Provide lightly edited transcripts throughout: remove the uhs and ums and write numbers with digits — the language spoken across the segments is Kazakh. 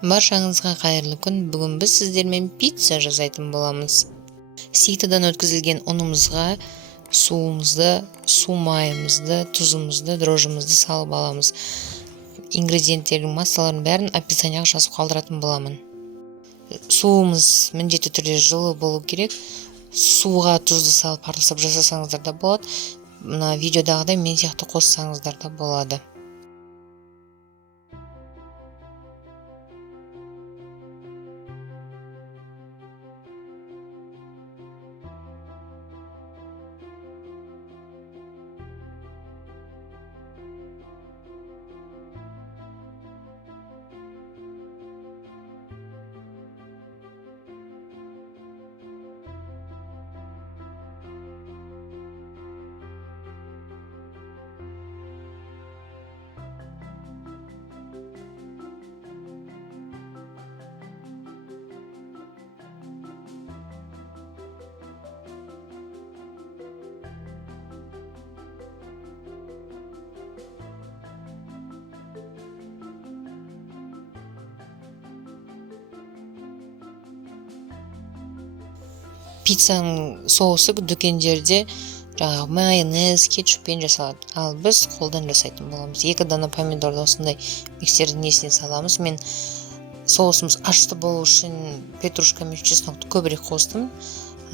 Баршаңызға қайырлы күн. Бүгін біз сіздермен пицца жасайтын боламыз. Ситыдан өткізілген ұнымызға суымызды, су майымызды, тұзымызды, дрожжымызды салып аламыз. Ингредиенттердің массаларын бәрін описанияға жазып қалдыратын боламын. Суымыз міндетті түрде жылы болу керек. Суға тұзды салып араластырып жасасаңыздар да болады. Мына видеодағыдай мен сияқты қоссаңыздар да болады. Пиццаның соусы дүкендерде майонез, кетчуппен жасалады. Ал біз қолдан жасайтын боламыз. 2 дана помидорды осындай миксердің несіне саламыз. Мен соусымыз ашты болу үшін петрушка мен чеснокты көбірек қостым.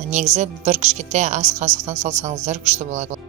Негізі бір кішкентай ас қасықтан салсаңыздар күшті болады.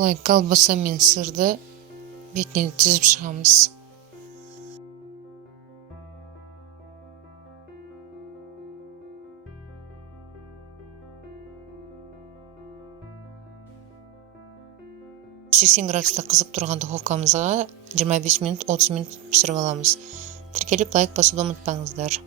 Солай колбаса мен сырды бетіне тізіп шығамыз. градуста қызып тұрған духовкамызға 25 минут, 30 минут пісіріп аламыз. Тіркеліп лайк басуды ұмытпаңыздар.